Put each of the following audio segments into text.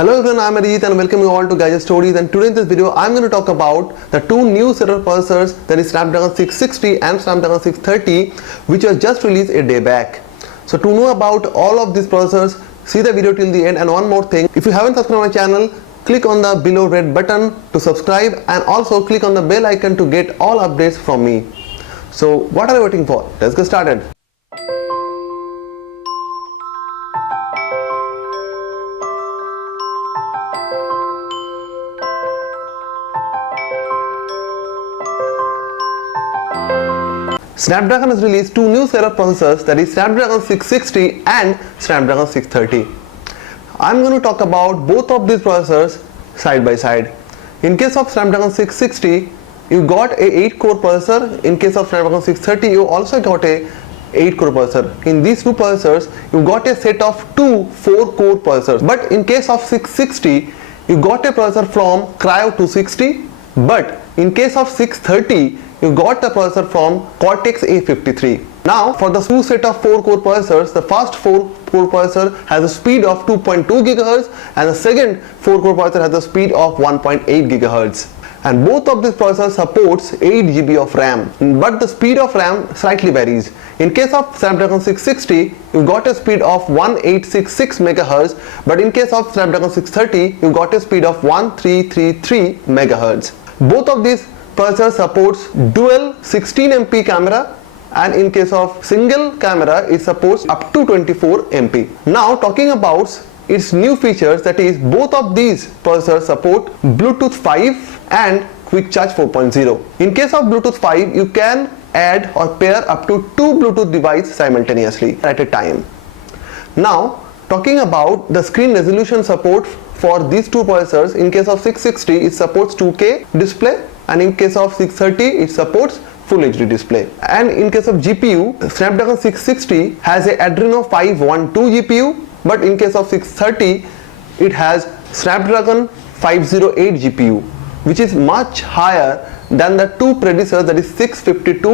Hello everyone, I am Arijit and welcome you all to Gadget Stories, and today in this video I am going to talk about the two new set of processors, that is Snapdragon 660 and Snapdragon 630, which were just released a day back. So to know about all of these processors, see the video till the end. And one more thing, if you haven't subscribed my channel, click on the below red button to subscribe and also click on the bell icon to get all updates from me. So what are you waiting for? Let's get started. Snapdragon has released two new set of processors, that is Snapdragon 660 and Snapdragon 630. I'm going to talk about both of these processors side by side. In case of Snapdragon 660, you got a 8-core processor. In case of Snapdragon 630, you also got a 8-core processor. In these two processors, you got a set of two 4-core processors. But in case of 660, you got a processor from Cryo 260. But in case of 630, you got the processor from Cortex A53. Now for the two set of 4-core processors, the first 4-core processor has a speed of 2.2 GHz and the second 4-core processor has a speed of 1.8 GHz. And both of these processors supports 8 GB of RAM, but the speed of RAM slightly varies. In case of Snapdragon 660, you got a speed of 1866 MHz, but in case of Snapdragon 630, you got a speed of 1333 MHz. Both of these processor supports dual 16MP camera, and in case of single camera it supports up to 24MP. Now talking about its new features, that is both of these processors support Bluetooth 5 and Quick Charge 4.0. In case of Bluetooth 5, you can add or pair up to two Bluetooth devices simultaneously at a time. Now talking about the screen resolution support for these two processors, in case of 660 it supports 2K display, and in case of 630 it supports Full HD display. And in case of GPU, Snapdragon 660 has a Adreno 512 GPU, but in case of 630 it has Snapdragon 508 GPU, which is much higher than the two predecessors, that is 652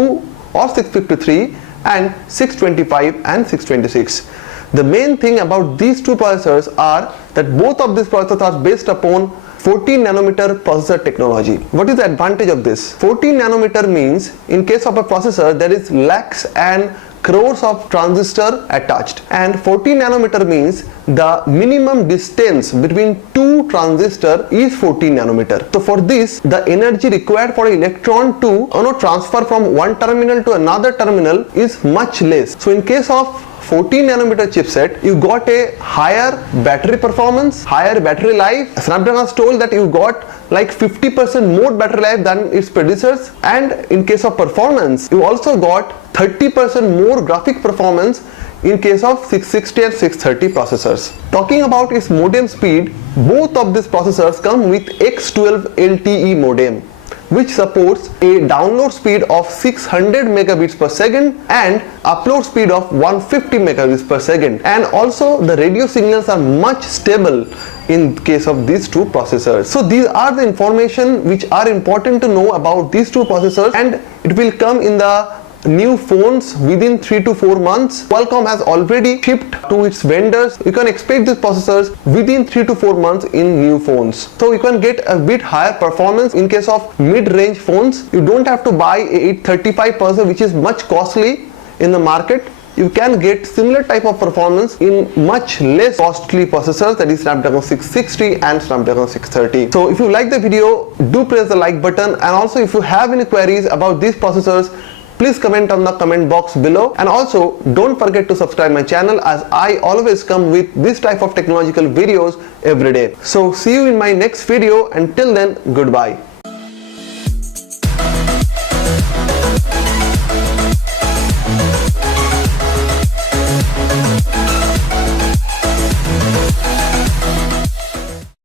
or 653 and 625 and 626. The main thing about these two processors are that both of these processors are based upon 14 nanometer processor technology. What is the advantage of this? 14 nanometer means in case of a processor there is lakhs and crores of transistor attached, and 14 nanometer means the minimum distance between two transistor is 14 nanometer. So for this, the energy required for electron to transfer from one terminal to another terminal is much less. So in case of 14 nanometer chipset, you got a higher battery performance, higher battery life. Snapdragon has told that you got like 50% more battery life than its predecessors, and in case of performance, you also got 30% more graphic performance in case of 660 and 630 processors. Talking about its modem speed, both of these processors come with X12 LTE modem, which supports a download speed of 600 megabits per second and upload speed of 150 megabits per second. And also the radio signals are much stable in case of these two processors. So these are the information which are important to know about these two processors, and it will come in the new phones within 3 to 4 months. Qualcomm has already shipped to its vendors. You can expect these processors within 3 to 4 months in new phones. So you can get a bit higher performance. In case of mid-range phones, you don't have to buy a 835 processor, which is much costly in the market. You can get similar type of performance in much less costly processors, that is Snapdragon 660 and Snapdragon 630. So if you like the video, do press the like button, and also if you have any queries about these processors, please comment on the comment box below, and also don't forget to subscribe my channel, as I always come with this type of technological videos every day. So see you in my next video. Until then, goodbye.